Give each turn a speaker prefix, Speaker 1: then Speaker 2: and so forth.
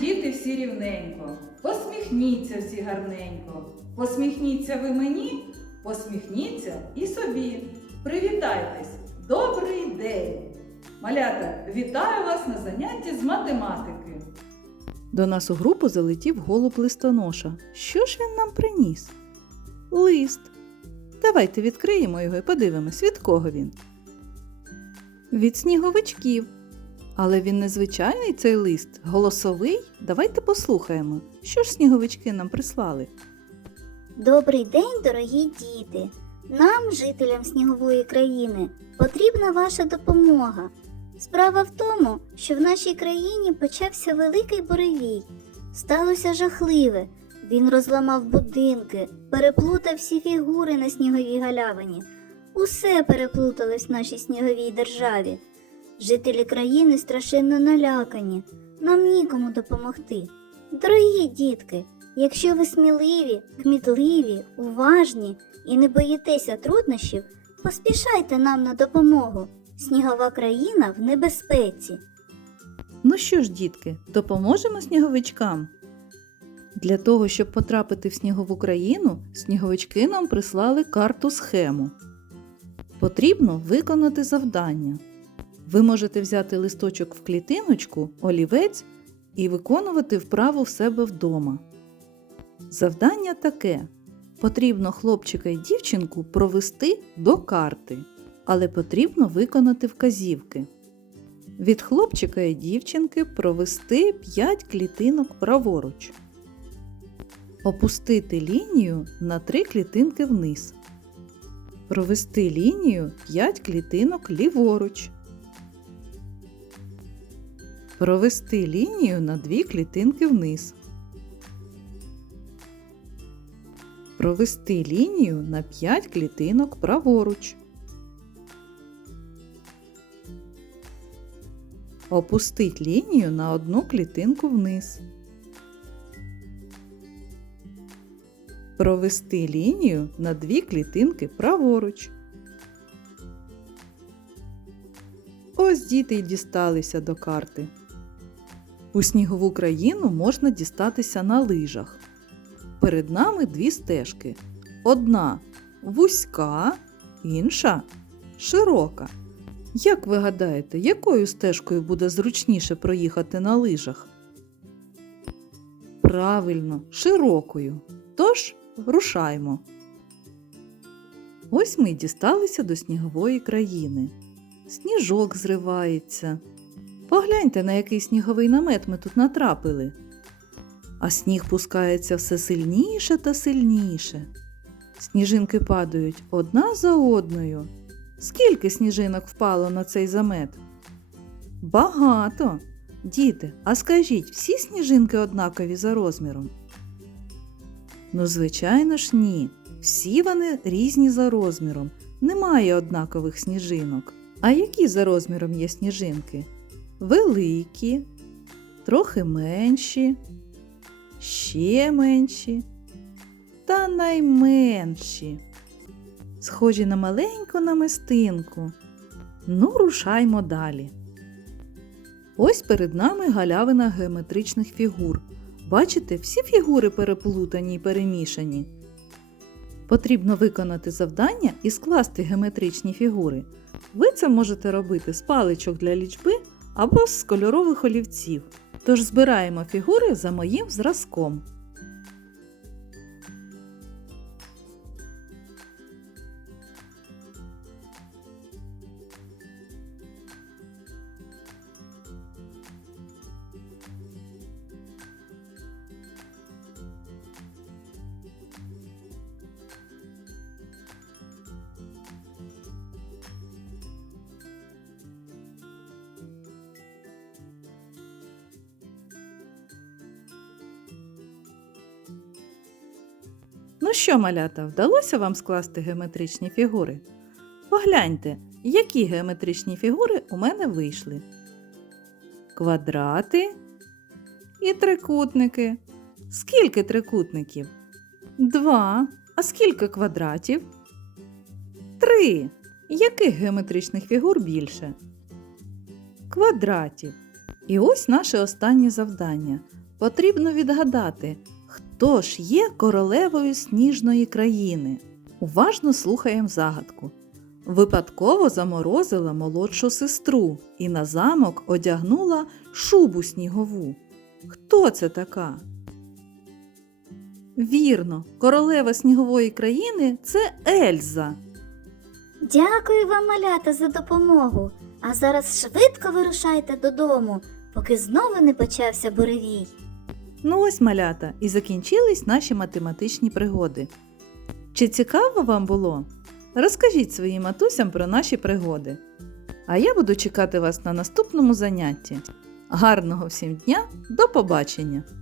Speaker 1: діти всі рівненько. Посміхніться всі гарненько. Посміхніться ви мені, посміхніться і собі. Привітайтесь! Добрий день! Малята, вітаю вас на занятті з математики.
Speaker 2: До нас у групу залетів голуб листоноша. Що ж він нам приніс? Лист. Давайте відкриємо його і подивимось, від кого він. Від сніговичків. Але він незвичайний цей лист, голосовий. Давайте послухаємо, що ж сніговички нам прислали.
Speaker 3: Добрий день, дорогі діти! Нам, жителям снігової країни, потрібна ваша допомога. Справа в тому, що в нашій країні почався великий буревій. Сталося жахливе. Він розламав будинки, переплутав всі фігури на сніговій галявині. Усе переплуталось в нашій сніговій державі. Жителі країни страшенно налякані. Нам нікому допомогти. Дорогі дітки, Якщо ви сміливі, кмітливі, уважні і не боїтеся труднощів, поспішайте нам на допомогу. Снігова країна в небезпеці.
Speaker 2: Ну що ж, дітки, допоможемо сніговичкам? Для того, щоб потрапити в снігову країну, сніговички нам прислали карту схему. Потрібно виконати завдання. Ви можете взяти листочок в клітиночку, олівець і виконувати вправу в себе вдома. Завдання таке: потрібно хлопчика і дівчинку провести до карти, але потрібно виконати вказівки. Від хлопчика і дівчинки провести 5 клітинок праворуч. Опустити лінію на 3 клітинки вниз. Провести лінію 5 клітинок ліворуч. Провести лінію на 2 клітинки вниз. Провести лінію на 5 клітинок праворуч. Опустить лінію на одну клітинку вниз. Провести лінію на дві клітинки праворуч. Ось діти й дісталися до карти. У снігову країну можна дістатися на лижах. Перед нами дві стежки. Одна вузька, інша широка. Як ви гадаєте, якою стежкою буде зручніше проїхати на лижах? Правильно, широкою. Тож рушаймо. Ось ми дісталися до снігової країни. Сніжок зривається. Погляньте, на який сніговий намет ми тут натрапили. А сніг пускається все сильніше та сильніше. Сніжинки падають одна за одною. Скільки сніжинок впало на цей замет? Багато. Діти, а скажіть, всі сніжинки однакові за розміром? Ну, звичайно ж, ні. Всі вони різні за розміром. Немає однакових сніжинок. А які за розміром є сніжинки? Великі, трохи менші, ще менші та найменші схожі на маленьку намистинку. Ну, рушаймо далі. Ось перед нами галявина геометричних фігур. Бачите, всі фігури переплутані й перемішані. Потрібно виконати завдання і скласти геометричні фігури. Ви це можете робити з паличок для лічби або з кольорових олівців. Тож збираємо фігури за моїм зразком. Ну що, малята, вдалося вам скласти геометричні фігури? Погляньте, які геометричні фігури у мене вийшли. Квадрати і трикутники. Скільки трикутників? Два. А скільки квадратів? Три. Яких геометричних фігур більше? Квадратів. І ось наше останнє завдання. потрібно відгадати, хто ж є королевою сніжної країни. Уважно слухаємо загадку. Випадково заморозила молодшу сестру і на замок одягнула шубу снігову. Хто це така? Вірно, королева снігової країни це Ельза.
Speaker 3: Дякую вам, малята, за допомогу. А зараз швидко вирушайте додому, поки знову не почався буревій.
Speaker 2: Ну ось малята, і закінчились наші математичні пригоди. Чи цікаво вам було? Розкажіть своїм матусям про наші пригоди. А я буду чекати вас на наступному занятті. Гарного всім дня, до побачення!